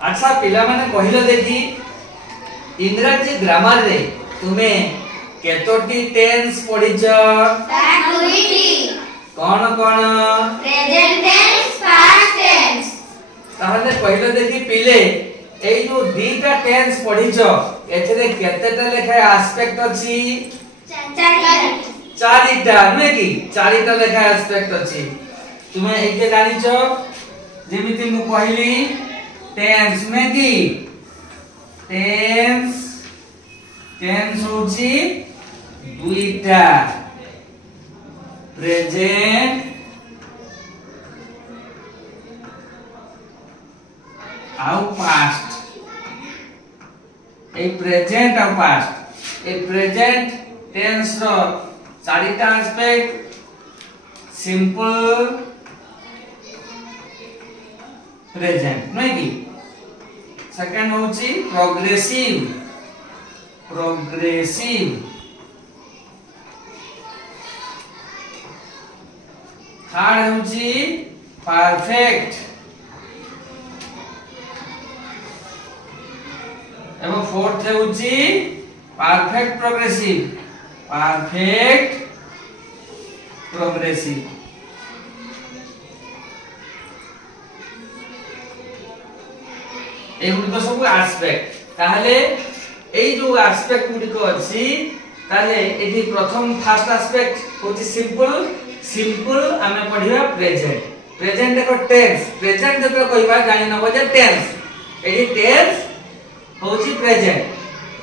अच्छा पिला माने कहिलो देखी इंग्रजी ग्रामर रे तुमे केतोटी टेंस पढिछ कौन कौन प्रेजेंट टेंस पास्ट टेंस ताहले कहिलो देखी पिले एई जो दीटा टेंस पढिछ एथरे केतेटा लेखा एस्पेक्ट अछि चारिटा नुहे कि चारिटा लेखा एस्पेक्ट अछि तुमे एके जानिछ जेमिति मु कहली टेंस में की टेंस टेंस होची दुईटा प्रेजेंट आउ पास्ट ए प्रेजेंट आउ पास्ट ए प्रेजेंट टेंस रो चारिटा एस्पेक्ट सिंपल प्रेजेंट नहीं की सेकंड होची प्रोग्रेसिव प्रोग्रेसिव थर्ड होची परफेक्ट एवं फोर्थ होची परफेक्ट प्रोग्रेसिव परफेक्ट प्रोग्रेसिव एगुड़िक सब एस्पेक्ट ताहले एई जो एस्पेक्ट गुड़िक अछि ताहले एठी प्रथम फर्स्ट एस्पेक्ट होची सिंपल सिंपल आमे पढिबा प्रेजेंट प्रेजेंट एको टेंस प्रेजेंट जतो कहबा जानि नबो जे टेंस एठी टेंस होची प्रेजेंट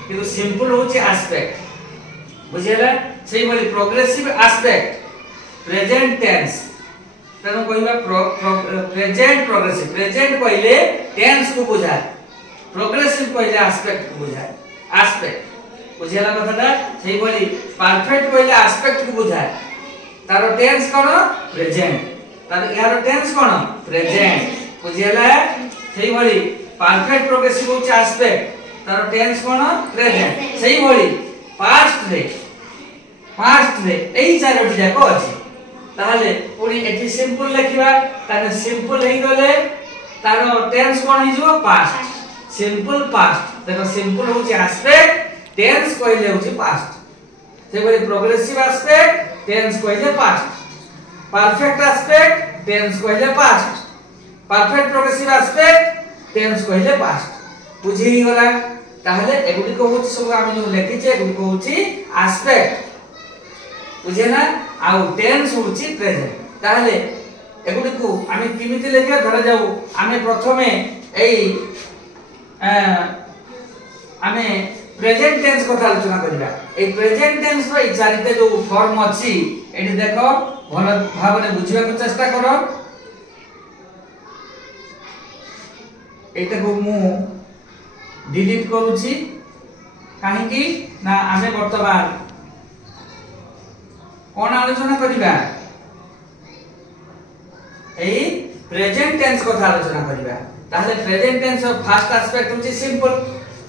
किंतु सिंपल होची एस्पेक्ट बुझियला सेही भली प्रोग्रेसिव एस्पेक्ट प्रेजेंट टेंस तनो कहबा प्रेजेंट प्रोग्रेसिव प्रेजेंट कहले टेंस को बुझाय प्रोग्रेसिव कहले एस्पेक्ट को बुझाय एस्पेक्ट बुझियला कथाटा सेही भली परफेक्ट कहले एस्पेक्ट को बुझाय तारो टेंस कोन प्रेजेंट तारो यार टेंस कोन प्रेजेंट बुझियला सेही भली परफेक्ट प्रोग्रेसिव होची एस्पेक्ट तारो टेंस कोन प्रेजेंट सेही भली पास्ट रे एई चारोटी जाको अछि ताहले पुरी एठी सिंपल लिखिबा ताने सिंपल हेई गले तारो टेंस कोन हि जो पास्ट सिंपल पास्ट देखो सिंपल होची एस्पेक्ट टेंस कहले होची पास्ट सेबली प्रोग्रेसिव एस्पेक्ट टेंस कहले पास्ट परफेक्ट एस्पेक्ट टेंस कहले past perfect progressive aspect tense कहले पास्ट बुझी गला ताहले एगुडी को होची सब आमी जो लिखिचे एगुडी को होची एस्पेक्ट बुझे ना आउ टेंस होची प्रेजेंट ताहले एगुडी को आमी किमिति लेखा धरा जाऊ आमी प्रथमे एई आमे प्रेजेंट टेंस कथा आलोचना करिबा ए प्रेजेंट टेंस रो ई चारिते जो फॉर्म अछि एठी देखो भल भाबने बुझिबा को चेष्टा करो एटा को मु डिलीट करूची काहे कि ना आमे वर्तमान कोन आलोचना करिबा एई प्रेजेंट टेंस कथा आलोचना करिबा ताहले present tense row first aspect होची सिंपल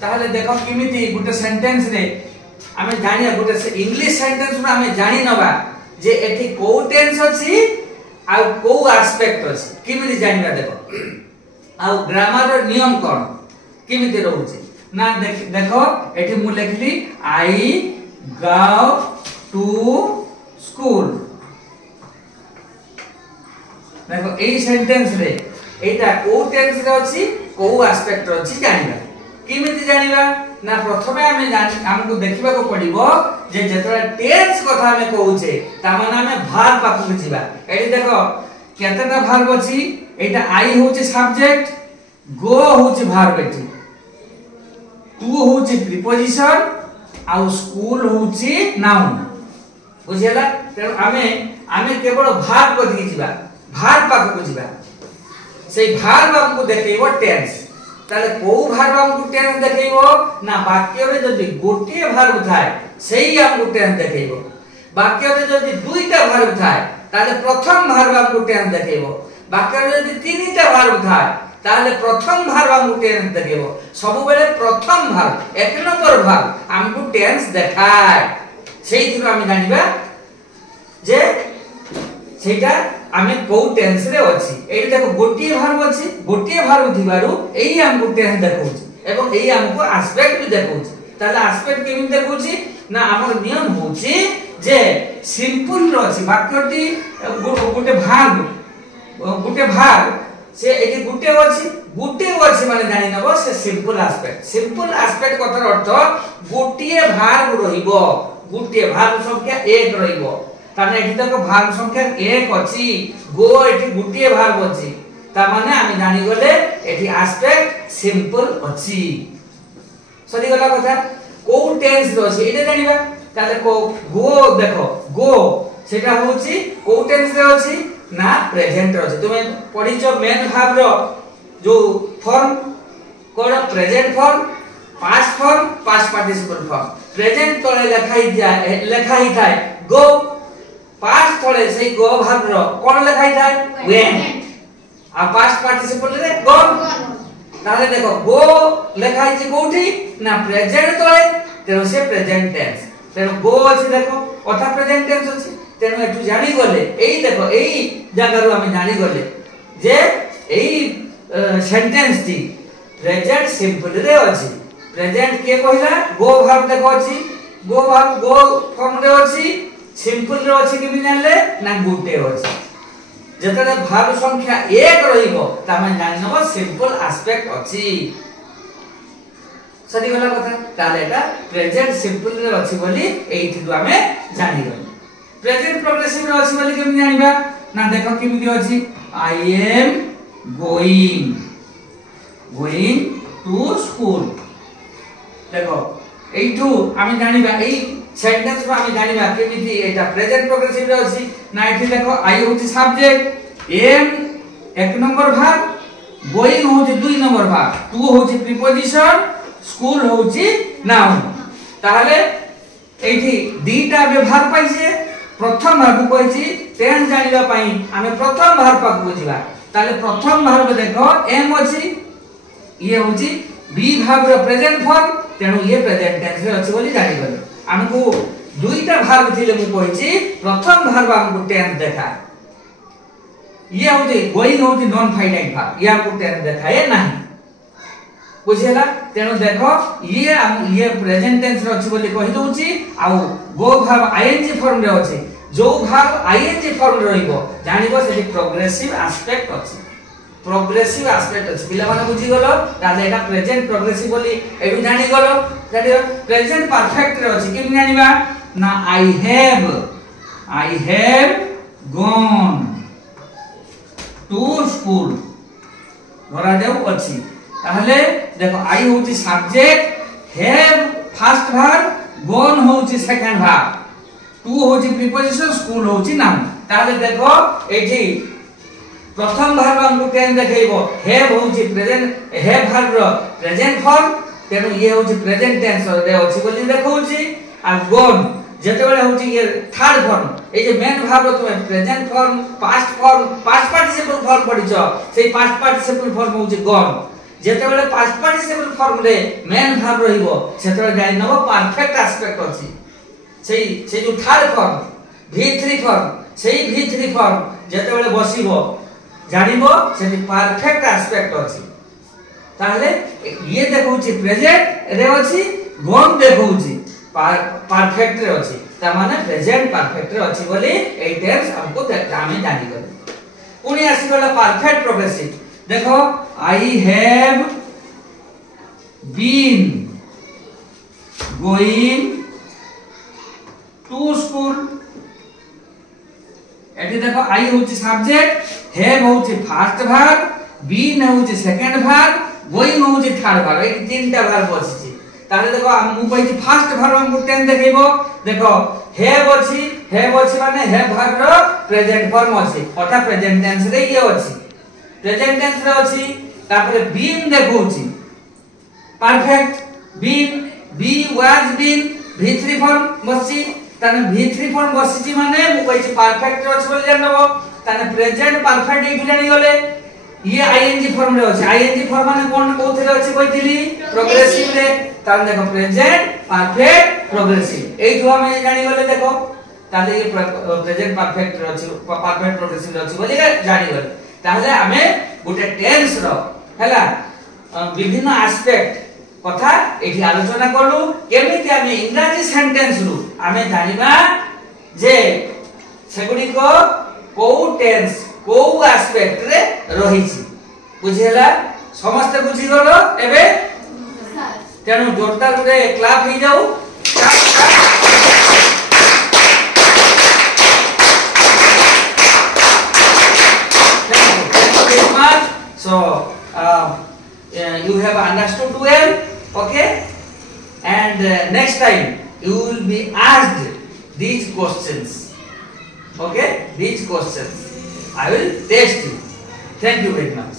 ताहले देखो किमिति गुटे सेंटेंस रे आमे जानिया गुटे इंग्लिश सेंटेंस रो आमे जानि नबा जे एठी को टेंस अछि आ को एस्पेक्ट अछि किमिति जानिबा देखो आ ग्रामर रो नियम कोन किमिति रहउछि ना देखो एठी मु लिखली आई गो टू स्कूल देखो एई सेंटेंस रे एटा को टेंस रे अछि को एस्पेक्ट रे अछि जानिबा किमिति जानिबा ना प्रथमे हमें हमको देखिबा को पड़िबो जे जेतरा टेंस कथा हमें कहउछे ता माने हमें भार पाकु जिबा एठी देखो केतेटा भार्ब अछि एटा आई होछि सब्जेक्ट गो होछि भार्ब एठी टू होछि प्रीपोजिशन आ स्कूल होछि नाउन बुझियला त हमें केवल भार को दिखि जिबा भार पाक को जिबा सेई भार हमको देखैबो टेंस ताले को भार हमको टेंस देखैबो ना वाक्य रे जदि गोटे भार थाए सेई हमको टेंस देखैबो वाक्य रे जदि दुईटा भार थाए ताले प्रथम भार हमको टेंस देखैबो वाक्य रे जदि तीनटा भार थाए ताले प्रथम भार हमको टेंस देखैबो सब बेले प्रथम भार एक नंबर भार हमको टेंस देखाय सेई थि हम जानिबा जे सेटा आमे को टेंस रे अछि एठी देखो गोटिए भार्ब अछि गोटिए भार्ब थिबारु एई हमको टेंस देखौछि एवं एई हमको एस्पेक्ट भी देखौछि ताले एस्पेक्ट केमिन देखौछि ना हमर नियम होछि जे सिंपल रो अछि वाक्यटी गोटे भाग से एठी गुटे अछि माने जानि नबो से सिंपल एस्पेक्ट कथर अर्थ गोटिए भाग रहिबो गोटिए भाग संख्या 1 रहिबो ताने एठी तक भाग संख्या 1 अछि गो एठी गोटिए भाग अछि ता माने आमी जानि गले एठी एस्पेक्ट सिंपल अछि सदी गला कथा को टेंस रो अछि एटा जानिबा ताले को गो देखो गो सेटा होछि को टेंस रे अछि ना प्रेजेंट रे अछि तुमे पढिचो मेन भाग रो जो फॉर्म कोन present form past participle form present तळे लेखाई थाए गो पास्ट तळे सेई गो भाग रो कोन लेखाई थाए व्हेन आ पास्ट पार्टिसिपल रे गॉन ताले देखो गो लेखाई छि कोठी ना प्रेजेंट तळे तेनो से प्रेजेंट टेंस तेनो गो अछि देखो अथा प्रेजेंट टेंस अछि तेनो एठु जानि गले एई देखो एई जगह रो हम जानि गले जे एई सेंटेंस टी प्रेजेंट सिंपल रे अछि प्रेजेंट के कहला गो भाग देखो अछि गो भाग गो फॉर्म रे अछि सिंपल रे अछि कि जानले ना गुटे अछि जेतले भाग संख्या 1 रहिबो त हम जानि नबो सिंपल एस्पेक्ट अछि सदी गला कथा ताले एटा प्रेजेंट सिंपल रे अछि बोली एइठु हमें जानि गले प्रेजेंट प्रोग्रेसिव रे अछि बोली केमि जानिबा ना देखो केमि अछि I am going to school देखो एइठु आमी जानिबा एई सेंटेंस रो आमी जानिबा केमिति एटा प्रेजेंट प्रोग्रेसिव रे अछि ना एठी देखो आई होछि सब्जेक्ट एम एक नंबर भाग गोइंग होछि 2 नंबर भाग टू होछि प्रीपोजिशन स्कूल होछि नाउन ताहले एठी दीटा व्यवहार पाइसे प्रथम भाग कहिछि टेंस जानिबा पई आमे प्रथम भाग पाक बुझिबा ताले प्रथम भाग देखो एम अछि ये होछि बी भाग रो प्रेजेंट फॉर्म तेनु ये प्रेजेंट टेंस रे अछि बोली जानि गले हमकु दुईटा भाग थिले मु कहिछि प्रथम भाग हमकु टेंस देखा ये होछि गोइंग होछि नॉन फाइनाइट भाग ये हमकु टेंस देखाए नाही बुझिला तेनु देखो ये प्रेजेंट टेंस रे अछि बोली कहि दोछि आ गो भाग आईएनजी फॉर्म रे अछि जो भाग आईएनजी फॉर्म रे रहिबो जानिबो सेठी प्रोग्रेसिव एस्पेक्ट अछि प्रोग्रेसिव एस्पेक्ट अछि पिला माने बुझि गलो ताले एटा प्रेजेंट प्रोग्रेसिव बोली एबि जानि गलो जानि प्रेजेंट परफेक्ट रे अछि केमि जानिबा ना I have gone to school धरा जाऊ अछि ताहले देखो आई होछि सब्जेक्ट हैव फर्स्ट भाग गॉन होछि सेकंड भाग टू होछि प्रीपोजिशन स्कूल होछि नाउन ताहले देखो एठी प्रथम भाग हमको टेंस देखैबो हैव होछि प्रेजेंट हैव भाग रो प्रेजेंट फॉर्म तेनु ये होछि प्रेजेंट टेंस रे अछि बोली देखौछि आ गॉन जेतेबेले होछि ये थर्ड फॉर्म ए जे मेन भाग रो तुमे present form past participle form पढिछो सेई पास्ट पार्टिसिपल फॉर्म होछि गॉन जेतेबेले पास्ट पार्टिसिपल फॉर्म रे मेन भाग रहिबो सेतेबेले जानि नबो परफेक्ट एस्पेक्ट अछि सेई जो थर्ड फॉर्म v3 फॉर्म सेई v3 फॉर्म जेतेबेले बसिबो जानिबो सेठी परफेक्ट एस्पेक्ट अछि ताहले ये देखौछि प्रेजेंट रे अछि गॉन देखौछि परफेक्ट रे अछि ता माने प्रेजेंट परफेक्ट रे अछि बोली ए टेंस हमको आमे जानि गले पुनी आसी गला परफेक्ट प्रोग्रेसिव देखो I have been going to school एठी देखो आई होछि सब्जेक्ट हैव होछि फर्स्ट भाग बीन होछि सेकंड भाग गोइंग होछि थर्ड भाग एठी तीनटा भाग बसिछि ताले देखो हम कहि फर्स्ट भाग हमको टेंस देखैबो देखो हैव अछि माने हैव भाग रो प्रेजेंट फॉर्म अछि अथा प्रेजेंट टेंस रे ये अछि प्रेजेंट टेंस रे अछि तापर बीन देखौछि perfect been be was been v3 form बसि ताने v3 फॉर्म बसिछि माने मु कहि परफेक्ट अछि बोल जानबो ताने प्रेजेंट परफेक्ट एठु जानि गले ये आईएनजी फॉर्म रे अछि आईएनजी फॉर्म माने कोन कोथे रे अछि कहितली प्रोग्रेसिव रे ताने देखो प्रेजेंट परफेक्ट प्रोग्रेसिव एठु हम जानि गले देखो ताले ये प्रेजेंट परफेक्ट अछि परफेक्ट प्रोग्रेसिव अछि बोली जानि गल ताले हमें गोटे टेंस रो हैला विभिन्न एस्पेक्ट कथा एठी आलोचना करलु केमिति हमें इंग्रजी सेंटेंस रु हमें जानिबा जे सेगुडी को को टेंस को एस्पेक्ट रे रही छी बुझिला समस्त बुझि गलो एबे तेनु जोरदार गुटे क्लैप हो जाऊ so you have understood well, okay, and next time you will be asked these questions, okay, these questions I will test you. Thank you very much.